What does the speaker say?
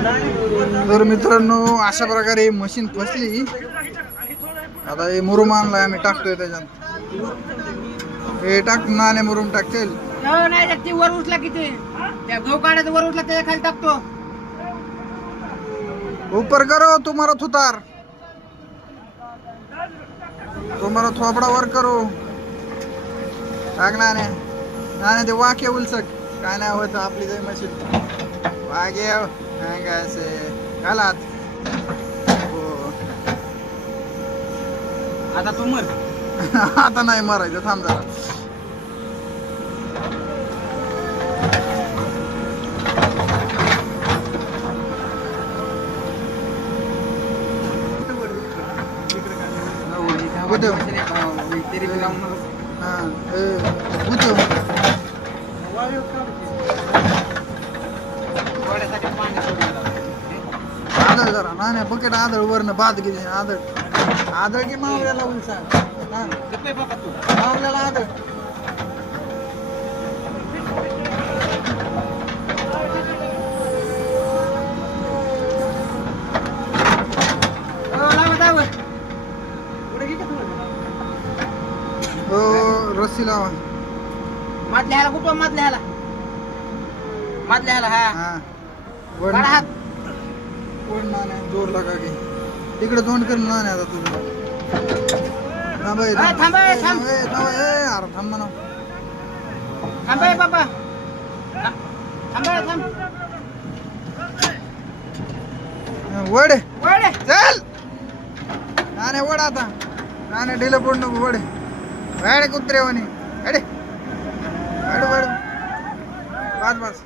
तर मित्रांनो अशा प्रकारे मशीन फसली. आता हे मुरुम आणलाय आम्ही टाकतोय त्याच्यात. हे टाक नाणे मुरुम टाकतील. नाही टाकते वर उचला किती त्या गहू काढायचं वर उचला त्याच्या खाली टाकतो. ऊपर करो तुम्हारा थुतार. तुम्हारा थोपडा वर करो. टाक नाणे नाणे ते वाक्य उलसक काय नाही होत आपली ते मशीन वागे काय असे घालात. आता तू मर. आता नाही मारायचं थांब जरा. आदळ जरा नाही बकेट आदळ वरनं बाद किती आदळ आदळ की मावल्याला उलसा मावल्याला आदळ. हो रस्सी लावा. मधल्या कुठं मधल्या हा हा काढा हात. वड नाणे जोर लागा की इकडे तोंड कर नाणे. आता तुझं थांब थांब थांब अरे थांब म्हणा. थांब बाबा थांब थांब. वड वळ चल नाणे वड. आता नाणे ढिलं पड नको वड. वाड कुत्रे म्हणे अडे वाड वाड बस बस.